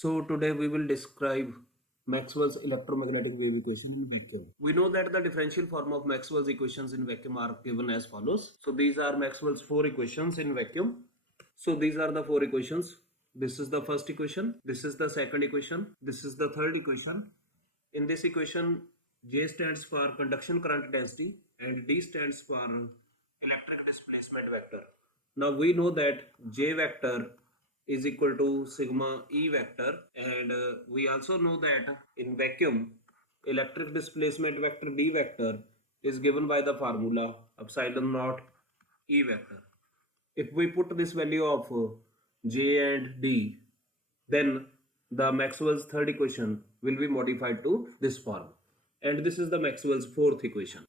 So today we will describe Maxwell's electromagnetic wave equation in vacuum. We know that the differential form of Maxwell's equations in vacuum are given as follows. So these are Maxwell's four equations in vacuum. So these are the four equations. This is the first equation. This is the second equation. This is the third equation. In this equation, J stands for conduction current density and D stands for electric displacement vector. Now we know that J vector is equal to sigma E vector, and we also know that in vacuum electric displacement vector D vector is given by the formula epsilon naught E vector. If we put this value of J and D, then the Maxwell's third equation will be modified to this form, and this is the Maxwell's fourth equation.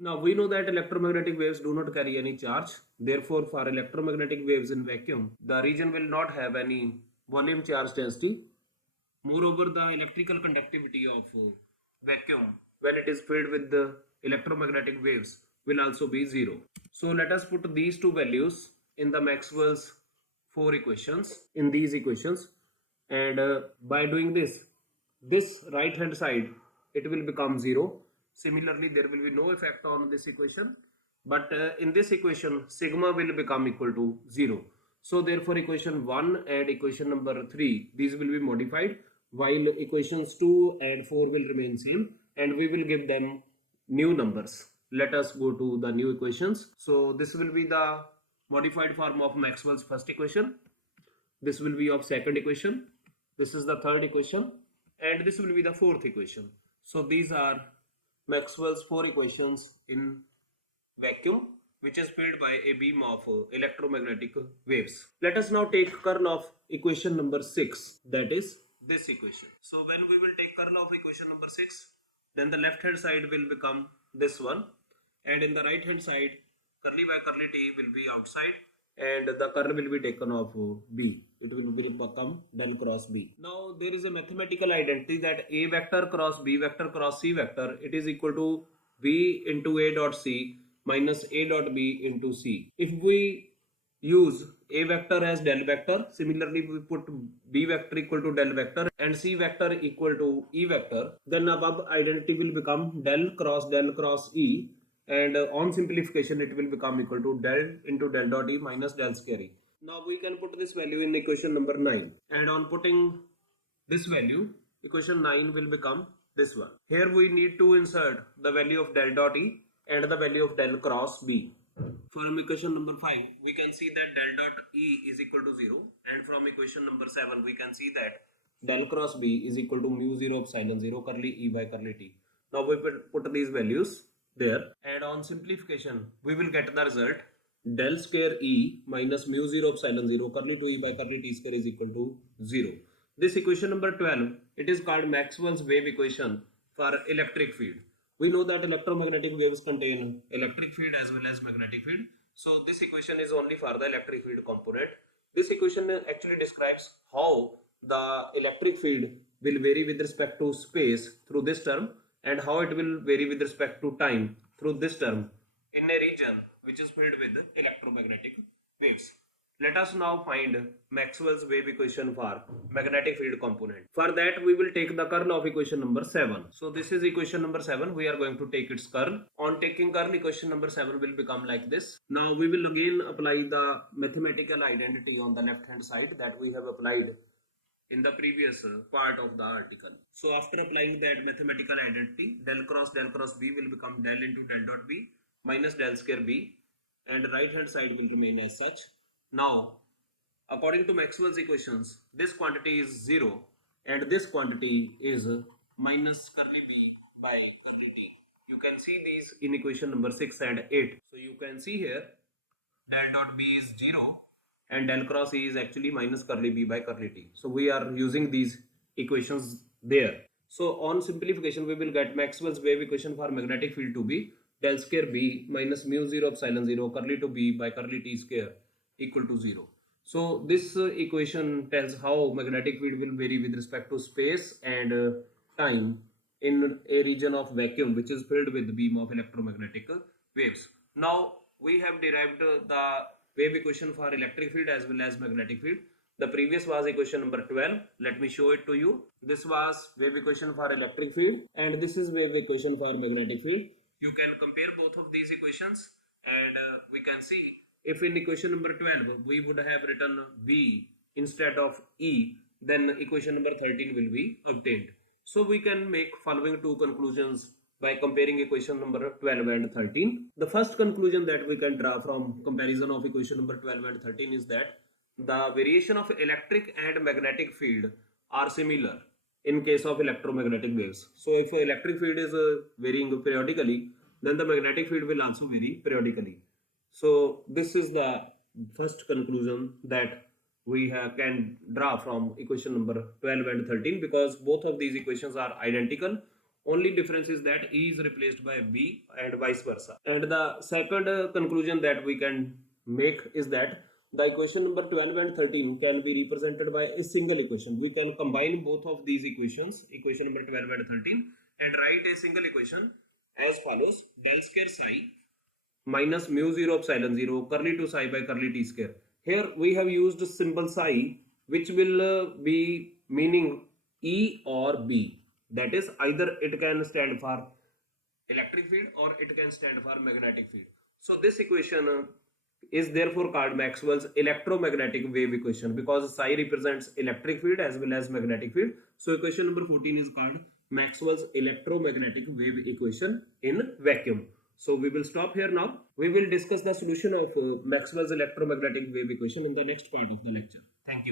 Now we know that electromagnetic waves do not carry any charge. Therefore, for electromagnetic waves in vacuum, the region will not have any volume charge density. Moreover, the electrical conductivity of vacuum when it is filled with the electromagnetic waves will also be zero. So let us put these two values in the Maxwell's four equations in these equations, and by doing this right hand side it will become zero. Similarly, there will be no effect on this equation, but in this equation sigma will become equal to 0. So therefore equation 1 and equation number 3, these will be modified, while equations 2 and 4 will remain same, and we will give them new numbers. Let us go to the new equations. So this will be the modified form of Maxwell's first equation. This will be of second equation. This is the third equation, and this will be the fourth equation. So these are Maxwell's four equations in vacuum, which is filled by a beam of electromagnetic waves. Let us now take curl of equation number 6, that is this equation. So when we will take curl of equation number 6, then the left hand side will become this one, and in the right hand side curly by curly t will be outside, and the curl will be taken off B. It will become del cross B. Now there is a mathematical identity that A vector cross B vector cross C vector, it is equal to B into A dot C minus A dot B into C. If we use A vector as del vector, similarly we put B vector equal to del vector and C vector equal to E vector, then above identity will become del cross E, and on simplification it will become equal to del into del dot E minus del square E. Now we can put this value in equation number 9, and on putting this value, equation 9 will become this one. Here we need to insert the value of del dot E and the value of del cross B. From equation number 5, we can see that del dot E is equal to 0, and from equation number 7, we can see that del cross B is equal to mu 0 epsilon 0 curly E by curly T. Now we will put these values there, and on simplification, we will get the result del square E minus mu 0 epsilon 0 curly 2 E by curly T square is equal to 0. This equation number 12, it is called Maxwell's wave equation for electric field. We know that electromagnetic waves contain electric field as well as magnetic field. So this equation is only for the electric field component. This equation actually describes how the electric field will vary with respect to space through this term, and how it will vary with respect to time through this term in a region which is filled with electromagnetic waves. Let us now find Maxwell's wave equation for magnetic field component. For that, we will take the curl of equation number 7. So this is equation number 7. We are going to take its curl. On taking curl, equation number 7 will become like this. Now we will again apply the mathematical identity on the left hand side that we have applied in the previous part of the article. So after applying that mathematical identity, del cross B will become del into del dot B minus del square B, and right hand side will remain as such. Now, according to Maxwell's equations, this quantity is 0 and this quantity is minus curly B by curly T. You can see these in equation number 6 and 8. So you can see here del dot B is 0 and del cross E is actually minus curly B by curly T. So we are using these equations there. So on simplification, we will get Maxwell's wave equation for magnetic field to be del square B minus mu 0 epsilon 0 curly to B by curly T square equal to 0. So this equation tells how magnetic field will vary with respect to space and time in a region of vacuum which is filled with the beam of electromagnetic waves. Now we have derived the wave equation for electric field as well as magnetic field. The previous was equation number 12. Let me show it to you. This was wave equation for electric field and this is wave equation for magnetic field. You can compare both of these equations and we can see if in equation number 12 we would have written V instead of E, then equation number 13 will be obtained. So we can make following two conclusions by comparing equation number 12 and 13. The first conclusion that we can draw from comparison of equation number 12 and 13 is that the variation of electric and magnetic field are similar in case of electromagnetic waves. So if electric field is varying periodically, then the magnetic field will also vary periodically. So this is the first conclusion that we can draw from equation number 12 and 13, because both of these equations are identical. Only difference is that E is replaced by B and vice versa. And the second conclusion that we can make is that the equation number 12 and 13 can be represented by a single equation. We can combine both of these equations, equation number 12 and 13, and write a single equation as follows: del square psi minus mu 0 epsilon 0 curly to psi by curly t square. Here we have used symbol psi, which will be meaning E or B. That is, either it can stand for electric field or it can stand for magnetic field. So this equation is therefore called Maxwell's electromagnetic wave equation, because psi represents electric field as well as magnetic field. So equation number 14 is called Maxwell's electromagnetic wave equation in vacuum. So we will stop here now. We will discuss the solution of Maxwell's electromagnetic wave equation in the next part of the lecture. Thank you.